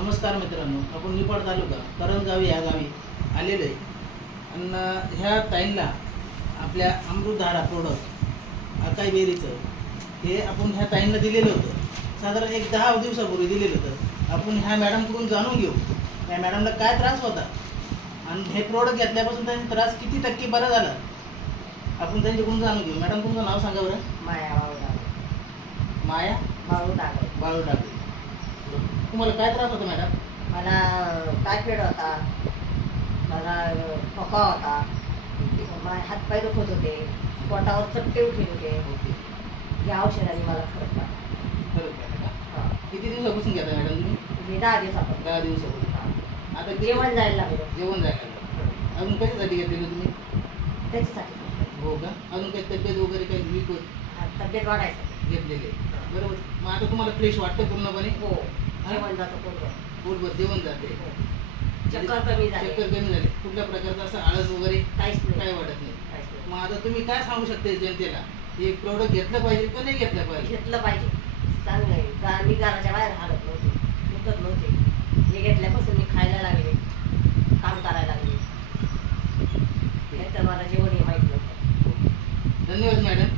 नमस्कार मित्रांनो, आपण निफाड तालुका करंजगाव या गावी आलेलो आहे आणि ह्या ताईंना आपल्या अमृतधारा प्रोडक्ट अकाई बेरीचं हे आपण ह्या ताईंना दिलेलं होतं. साधारण एक 10 दिवसापूर्वी दिलेलं होतं. आपण ह्या मॅडमकडून जाणून घेऊ या मॅडमला काय त्रास होता आणि हे प्रोडक्ट घेतल्यापासून त्यांचा त्रास किती टक्के बरा झाला आपण त्यांच्याकडून जाणून घेऊ. मॅडम, तुमचं नाव सांगा बरं. माया बाळू डागे. माया बाळू डागे. बाळू डागे. तुम्हाला काय त्रास होता मॅडम? मला टायफॉइड होता, मला खोका होता, माझे हात पाय दुखत होते, पोटावर चपटे उठले होते. या औषधाने मला फरक पडला. फरक पडला का? हा. किती दिवसापासून घेता मॅडम तुम्ही? मी 10 दिवसापासून. 10 दिवसापासून. हा. आता जेवण जायला लागलं. जेवण जायला लागलं. अजून कशासाठी घेतलेलं तुम्ही? त्याच्यासाठी हो का? अजून काही तब्येत वगैरे काही वीक होत तब्येत वाढायसाठी घेतलेले? बरोबर. मग आता तुम्हाला फ्रेश वाटतं पूर्णपणे? हो. जेवण जातं पोटभर. पोटभर जेवण जाते. हो. चक्कर कमी झाली. चक्कर कमी झाले. कुठल्या प्रकारचा असं आळस वगैरे काहीच नाही. काय वाटत नाही. काहीच नाही. मग आता तुम्ही काय सांगू शकता जनतेला? हे प्रोडक्ट घेतलं पाहिजे का नाही घेतलं पाहिजे? घेतलं पाहिजे. चांगलं आहे. मी घराच्या बाहेर हालत नव्हते, उठत नव्हते. हे घेतल्यापासून मी खायला लागले, काम करायला लागले. तर मला जेवण हे माहीत नव्हतं. धन्यवाद मॅडम.